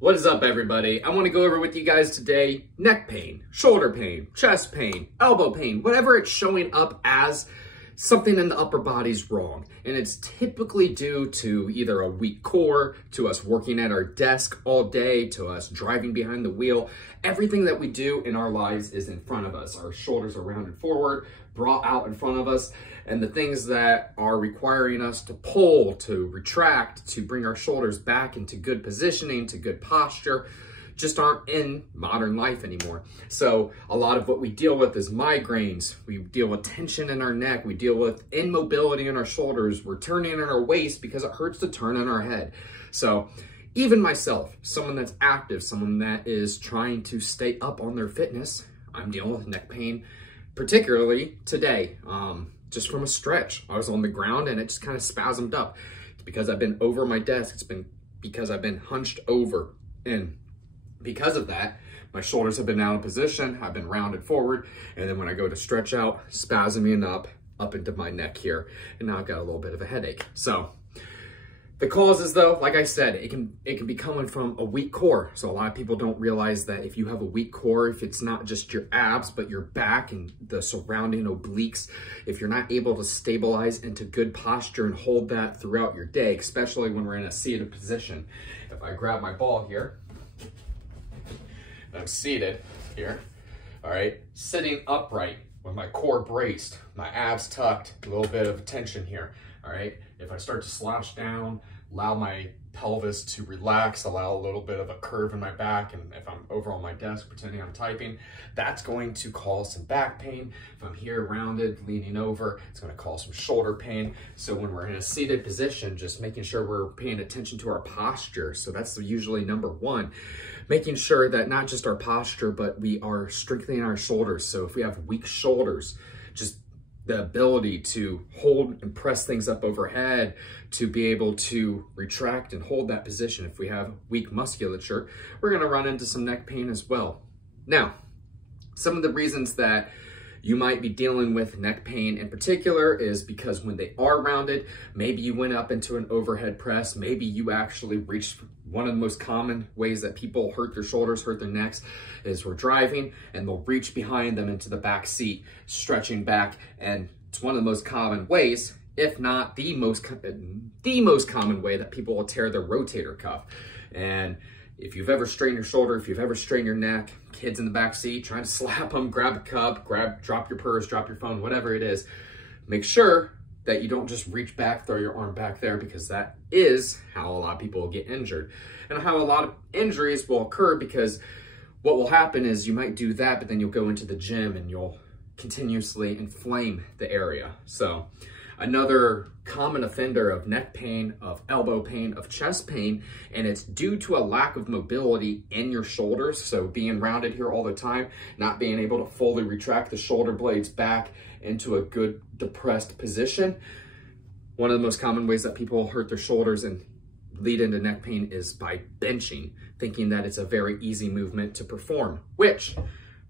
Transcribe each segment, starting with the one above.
What is up, everybody? I want to go over with you guys today neck pain, shoulder pain, chest pain, elbow pain, whatever it's showing up as. Something in the upper body's wrong, and it's typically due to either a weak core, to us working at our desk all day, to us driving behind the wheel. Everything that we do in our lives is in front of us. Our shoulders are rounded forward, brought out in front of us, and the things that are requiring us to pull, to retract, to bring our shoulders back into good positioning, to good posture, just aren't in modern life anymore. So a lot of what we deal with is migraines. We deal with tension in our neck. We deal with immobility in our shoulders. We're turning in our waist because it hurts to turn in our head. So even myself, someone that's active, someone that is trying to stay up on their fitness, I'm dealing with neck pain, particularly today, just from a stretch. I was on the ground and it just kind of spasmed up. It's because I've been over my desk. It's been because I've been hunched over, and because of that, my shoulders have been out of position, I've been rounded forward, and then when I go to stretch out, spasming up into my neck here, and now I've got a little bit of a headache. So the causes, though, like I said, it can be coming from a weak core. So a lot of people don't realize that if you have a weak core, if it's not just your abs, but your back and the surrounding obliques, if you're not able to stabilize into good posture and hold that throughout your day, especially when we're in a seated position. If I grab my ball here, I'm seated here, all right, sitting upright with my core braced, my abs tucked, a little bit of tension here, all right? If I start to slouch down, allow my pelvis to relax, allow a little bit of a curve in my back, and if I'm over on my desk pretending I'm typing, that's going to cause some back pain. If I'm here rounded, leaning over, it's going to cause some shoulder pain. So when we're in a seated position, just making sure we're paying attention to our posture. So that's usually number one, making sure that not just our posture, but we are strengthening our shoulders. So if we have weak shoulders, just the ability to hold and press things up overhead, to be able to retract and hold that position. If we have weak musculature, we're going to run into some neck pain as well. Now, some of the reasons that you might be dealing with neck pain in particular is because when they are rounded, maybe you went up into an overhead press, maybe you actually reached. One of the most common ways that people hurt their shoulders, hurt their necks, is we're driving and they'll reach behind them into the back seat, stretching back, and it's one of the most common ways, if not the most common way, that people will tear their rotator cuff. And if you've ever strained your shoulder, if you've ever strained your neck, kids in the back seat trying to slap them, grab a cup, drop your purse, drop your phone, whatever it is, make sure that you don't just reach back, throw your arm back there, because that is how a lot of people will get injured. And how a lot of injuries will occur, because what will happen is you might do that, but then you'll go into the gym and you'll continuously inflame the area. So another common offender of neck pain, of elbow pain, of chest pain, and it's due to a lack of mobility in your shoulders. So being rounded here all the time, not being able to fully retract the shoulder blades back into a good depressed position. One of the most common ways that people hurt their shoulders and lead into neck pain is by benching, thinking that it's a very easy movement to perform, which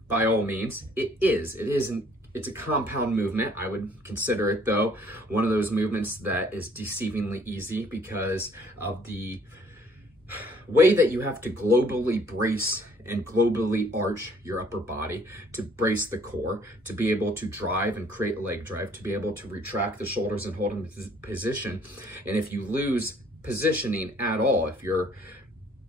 by all means it is. It's a compound movement. I would consider it, though, one of those movements that is deceivingly easy because of the way that you have to globally brace and globally arch your upper body to brace the core, to be able to drive and create leg drive, to be able to retract the shoulders and hold in position. And if you lose positioning at all, if your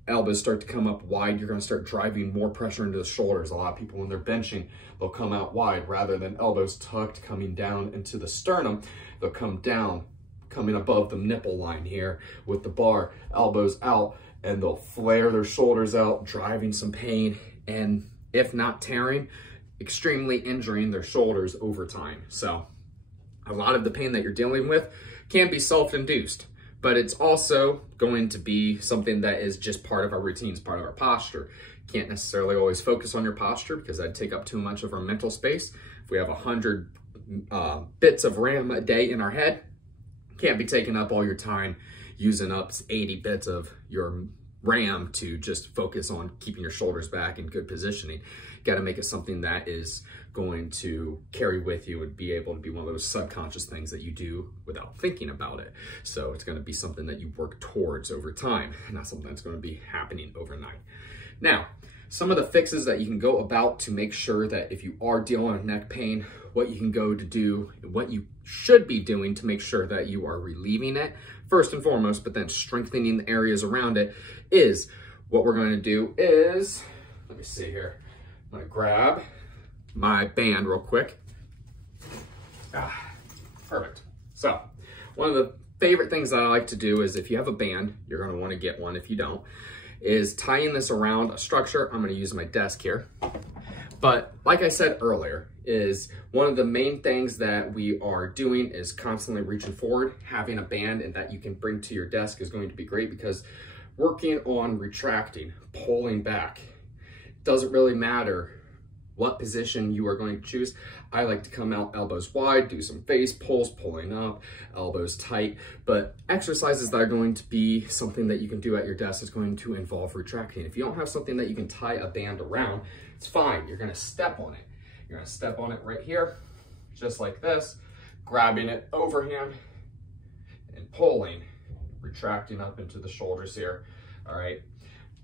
elbows start to come up wide, you're going to start driving more pressure into the shoulders. A lot of people, when they're benching, they'll come out wide rather than elbows tucked coming down into the sternum. They'll come down, coming above the nipple line here with the bar, elbows out, and they'll flare their shoulders out, driving some pain, and if not tearing, extremely injuring their shoulders over time. So a lot of the pain that you're dealing with can be self-induced, but it's also going to be something that is just part of our routines, part of our posture. Can't necessarily always focus on your posture because that'd take up too much of our mental space. If we have 100 bits of RAM a day in our head, can't be taking up all your time using up 80 bits of your RAM to just focus on keeping your shoulders back in good positioning. You got to make it something that is going to carry with you and be able to be one of those subconscious things that you do without thinking about it. So it's going to be something that you work towards over time, not something that's going to be happening overnight. Now, some of the fixes that you can go about to make sure that if you are dealing with neck pain, what you can go to do, what you should be doing to make sure that you are relieving it first and foremost, but then strengthening the areas around it, is what we're going to do is, let me see here, I'm going to grab my band real quick. Perfect. So one of the favorite things that I like to do is, if you have a band, you're going to want to get one. If you don't, is tying this around a structure. I'm going to use my desk here. But like I said earlier, is one of the main things that we are doing is constantly reaching forward. Having a band and that you can bring to your desk is going to be great, because working on retracting, pulling back, doesn't really matter what position you are going to choose. I like to come out elbows wide, do some face pulls, pulling up, elbows tight, but exercises that are going to be something that you can do at your desk is going to involve retracting. If you don't have something that you can tie a band around, it's fine. You're gonna step on it. You're gonna step on it right here, just like this, grabbing it overhand and pulling, retracting up into the shoulders here, all right?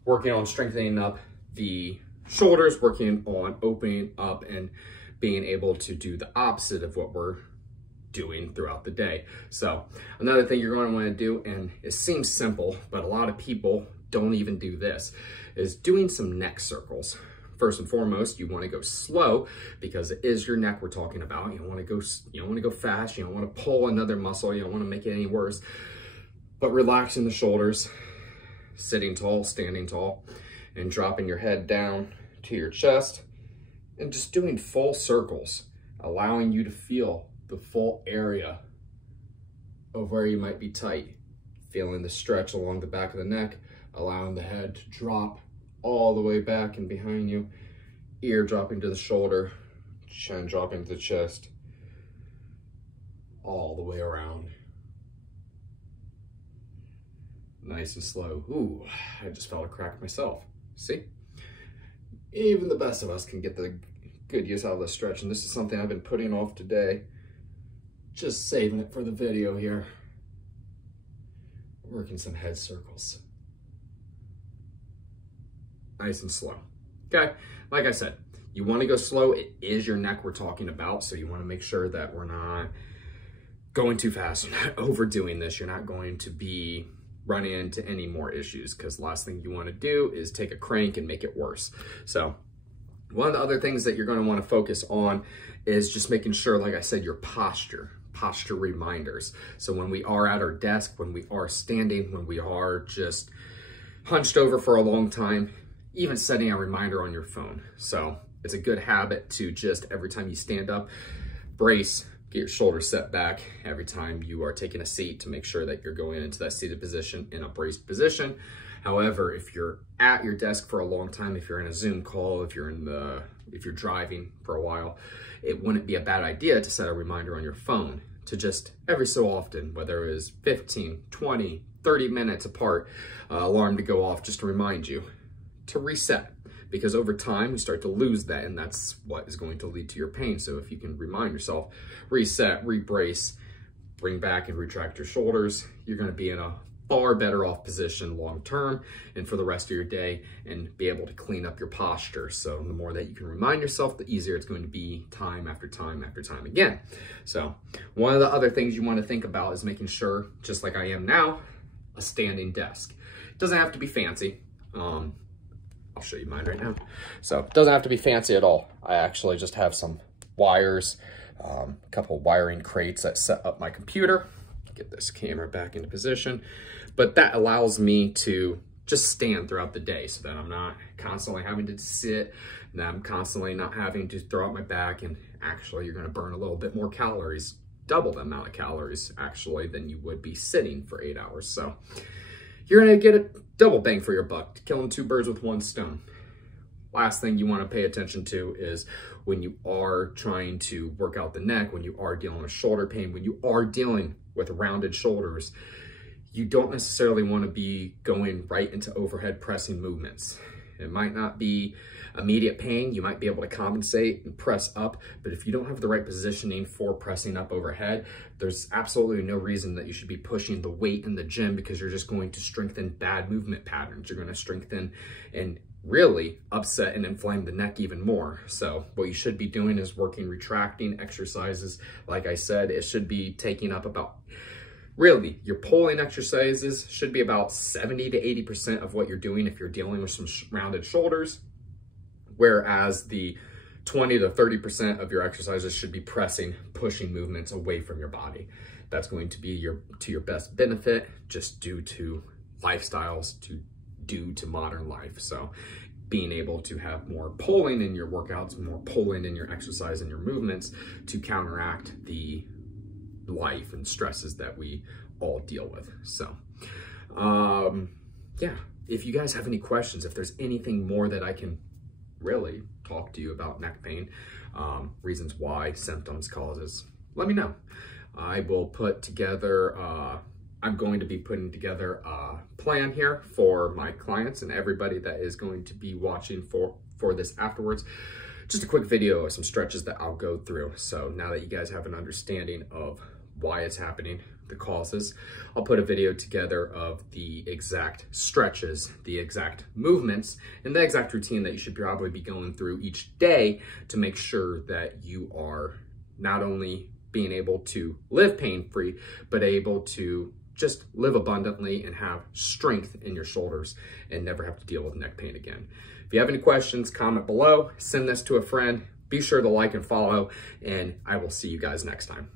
Working on strengthening up the shoulders, working on opening up and being able to do the opposite of what we're doing throughout the day. So another thing you're going to want to do, and it seems simple, but a lot of people don't even do this, is doing some neck circles. First and foremost, you want to go slow, because it is your neck we're talking about. You don't want to go fast. You don't want to pull another muscle. You don't want to make it any worse. But relaxing the shoulders, sitting tall, standing tall, and dropping your head down to your chest, and just doing full circles, allowing you to feel the full area of where you might be tight, feeling the stretch along the back of the neck, allowing the head to drop all the way back and behind you, ear dropping to the shoulder, chin dropping to the chest, all the way around. Nice and slow. Ooh, I just felt a crack myself. See? Even the best of us can get the good use out of the stretch, and this is something I've been putting off today. Just saving it for the video here. Working some head circles. Nice and slow. Okay, like I said, you want to go slow. It is your neck we're talking about, so you want to make sure that we're not going too fast. You're not overdoing this. You're not going to be running into any more issues, because the last thing you want to do is take a crank and make it worse. So one of the other things that you're going to want to focus on is just making sure, like I said, your posture reminders. So when we are at our desk, when we are standing, when we are just hunched over for a long time, even setting a reminder on your phone. So it's a good habit to just, every time you stand up, brace, get your shoulders set back every time you are taking a seat, to make sure that you're going into that seated position in a braced position. However, if you're at your desk for a long time, if you're in a Zoom call, if you're driving for a while, it wouldn't be a bad idea to set a reminder on your phone to just every so often, whether it is 15, 20, 30 minutes apart, alarm to go off just to remind you to reset. Because over time, we start to lose that, and that's what is going to lead to your pain. So if you can remind yourself, reset, rebrace, bring back and retract your shoulders, you're going to be in a far better off position long term and for the rest of your day, and be able to clean up your posture. So the more that you can remind yourself, the easier it's going to be time after time after time again. So one of the other things you want to think about is making sure, just like I am now, a standing desk. It doesn't have to be fancy. I'll show you mine right now. So it doesn't have to be fancy at all. I actually just have some wires, a couple wiring crates that set up my computer. Get this camera back into position. But that allows me to just stand throughout the day, so that I'm not constantly having to sit, and I'm constantly not having to throw out my back, and actually you're gonna burn a little bit more calories, double the amount of calories actually than you would be sitting for 8 hours. So you're gonna get a double bang for your buck, killing two birds with one stone. Last thing you want to pay attention to is when you are trying to work out the neck, when you are dealing with shoulder pain, when you are dealing with rounded shoulders, you don't necessarily want to be going right into overhead pressing movements. It might not be immediate pain. You might be able to compensate and press up, but if you don't have the right positioning for pressing up overhead, there's absolutely no reason that you should be pushing the weight in the gym, because you're just going to strengthen bad movement patterns. You're going to strengthen and really upset and inflame the neck even more. So what you should be doing is working retracting exercises. Like I said, it should be taking up about, really, your pulling exercises should be about 70 to 80% of what you're doing if you're dealing with some rounded shoulders, whereas the 20 to 30% of your exercises should be pressing, pushing movements away from your body. That's going to be to your best benefit, just due to lifestyles, due to modern life. So being able to have more pulling in your workouts, more pulling in your exercise and your movements to counteract the life and stresses that we all deal with. So yeah, if you guys have any questions, if there's anything more that I can really talk to you about neck pain, reasons why, symptoms, causes, let me know. I will put together, I'm going to be putting together a plan here for my clients and everybody that is going to be watching for this afterwards. Just a quick video of some stretches that I'll go through. So now that you guys have an understanding of why it's happening, the causes, I'll put a video together of the exact stretches, the exact movements, and the exact routine that you should probably be going through each day to make sure that you are not only being able to live pain-free, but able to just live abundantly and have strength in your shoulders and never have to deal with neck pain again. If you have any questions, comment below, send this to a friend. Be sure to like and follow, and I will see you guys next time.